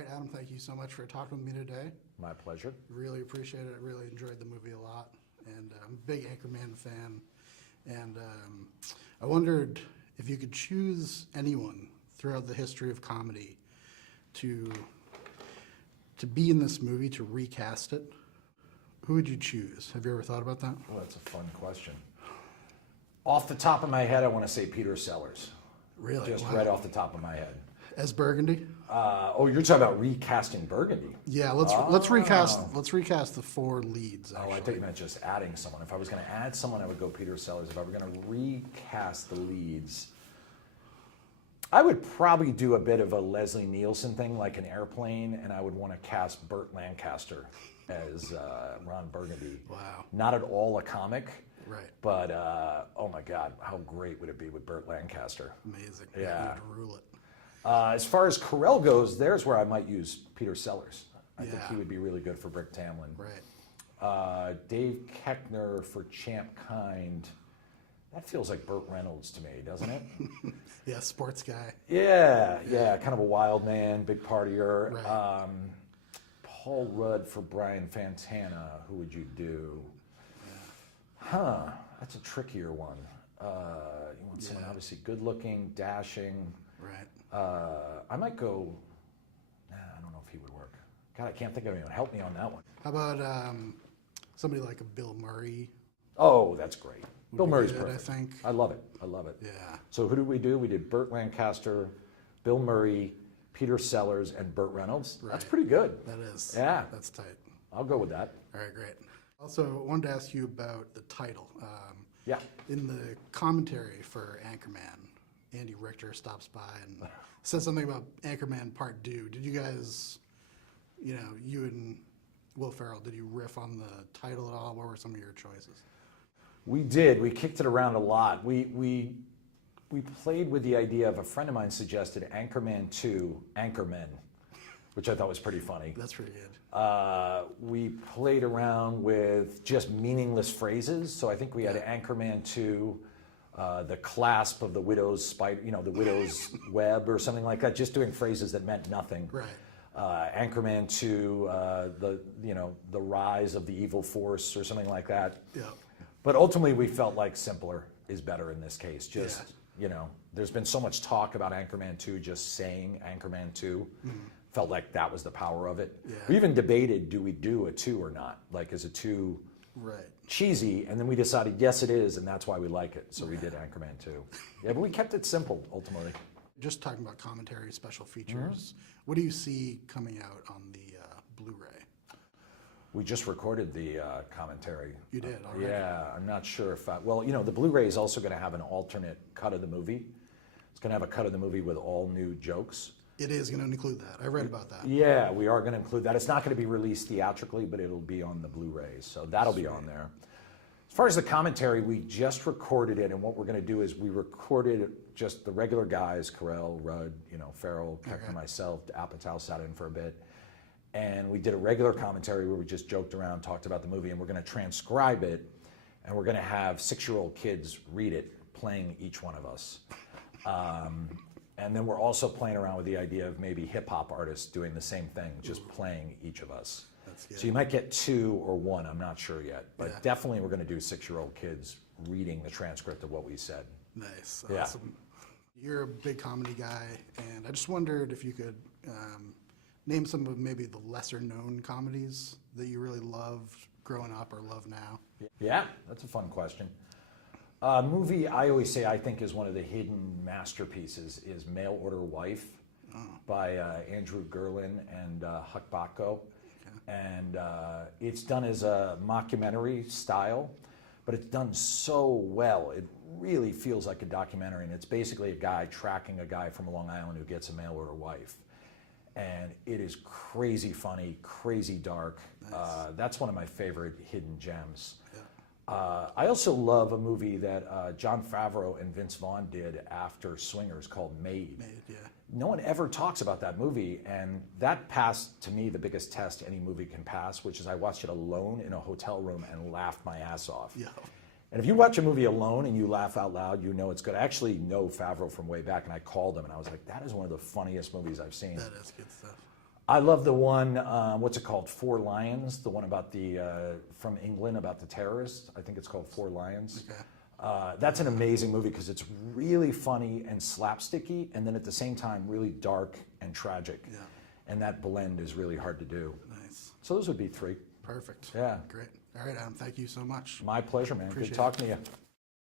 right, Adam, thank you so much for talking with me today. My pleasure. Really appreciate it. I really enjoyed the movie a lot. And I'm a big Anchorman fan. And I wondered if you could choose anyone throughout the history of comedy to be in this movie, to recast it, who would you choose? Have you ever thought about that? Well, that's a fun question. Off the top of my head, I want to say Peter Sellers. Really? Just Wow. right off the top of my head. As Burgandy? You're talking about recasting Burgandy. Yeah, let's recast the four leads. Actually. Oh, I thought you meant just adding someone. If I was going to add someone, I would go Peter Sellers. If I were going to recast the leads, I would probably do a bit of a Leslie Nielsen thing, like an Airplane, and I would want to cast Burt Lancaster as Ron Burgundy. Wow. Not at all a comic. Right. But, oh my God, how great would it be with Burt Lancaster? Amazing. Yeah. You'd rule it. As far as Carell goes, there's where I might use Peter Sellers. I think Yeah. he would be really good for Brick Tamlin. Right. Dave Koechner for Champ Kind. That feels like Burt Reynolds to me, doesn't it? Yeah, sports guy. Yeah, kind of a wild man, big partier. Right. Paul Rudd for Brian Fantana. Who would you do? Huh, that's a trickier one. You want someone obviously good looking, dashing. Right. I might go, I don't know if he would work. God, I can't think of anyone. Help me on that one. How about somebody like a Bill Murray? Oh, that's great. Bill be Murray's good, perfect. I think. I love it. I love it. Yeah. So who did we do? We did Burt Lancaster, Bill Murray, Peter Sellers, and Burt Reynolds. Right. That's pretty good. That is. Yeah. That's tight. I'll go with that. All right, great. Also, I wanted to ask you about the title. Yeah. In the commentary for Anchorman, Andy Richter stops by and says something about Anchorman Part 2. Did you guys, you and Will Ferrell, did you riff on the title at all? What were some of your choices? We did. We kicked it around a lot. We played with the idea of a friend of mine suggested Anchorman 2, Anchorman, which I thought was pretty funny. That's pretty good. We played around with just meaningless phrases. So I think we had Anchorman 2, the clasp of the widow's spider, the widow's web or something like that, just doing phrases that meant nothing. Right. Anchorman 2, the rise of the evil force or something like that. Yeah. But ultimately we felt like simpler is better in this case. Just, there's been so much talk about Anchorman 2, just saying Anchorman 2. Felt like that was the power of it. Yeah. We even debated, do we do a 2 or not? Like, is a 2 cheesy? And then we decided, yes, it is, and that's why we like it. So we did Anchorman 2. Yeah, but we kept it simple, ultimately. Just talking about commentary, special features, what do you see coming out on the Blu-ray? We just recorded the commentary. You did already? Yeah, I'm not sure if the Blu-ray is also going to have an alternate cut of the movie. It's going to have a cut of the movie with all new jokes. It is going to include that. I read about that. Yeah, we are going to include that. It's not going to be released theatrically, but it'll be on the Blu-rays, so that'll be on there. As far as the commentary, we just recorded it, and what we're going to do is we recorded just the regular guys, Carell, Rudd, Ferrell, Koechner, myself, Apatow sat in for a bit, and we did a regular commentary where we just joked around, talked about the movie, and we're going to transcribe it, and we're going to have 6-year-old kids read it, playing each one of us. And then we're also playing around with the idea of maybe hip-hop artists doing the same thing, just playing each of us. That's good. So you might get 2 or 1, I'm not sure yet. But definitely we're going to do 6-year-old kids reading the transcript of what we said. Nice. Yeah. Awesome. You're a big comedy guy, and I just wondered if you could name some of maybe the lesser-known comedies that you really loved growing up or love now. Yeah, that's a fun question. Movie I always say I think is one of the hidden masterpieces is Mail Order Wife by Andrew Gerlin and Huck Bacco. And it's done as a mockumentary style, but it's done so well. It really feels like a documentary, and it's basically a guy tracking a guy from Long Island who gets a mail order wife. And it is crazy funny, crazy dark. Nice. That's one of my favorite hidden gems. I also love a movie that Jon Favreau and Vince Vaughn did after Swingers called Made. No one ever talks about that movie, and that passed, to me, the biggest test any movie can pass, which is I watched it alone in a hotel room and laughed my ass off. Yeah. And if you watch a movie alone and you laugh out loud, you know it's good. I actually know Favreau from way back, and I called him, and I was like, that is one of the funniest movies I've seen. That is good stuff. I love the one, what's it called? Four Lions, the one about from England about the terrorists. I think it's called Four Lions. Okay. That's an amazing movie because it's really funny and slapsticky, and then at the same time really dark and tragic. Yeah. And that blend is really hard to do. Nice. So those would be 3. Perfect. Yeah. Great. All right, Adam, thank you so much. My pleasure, man. Appreciate Good talking to you.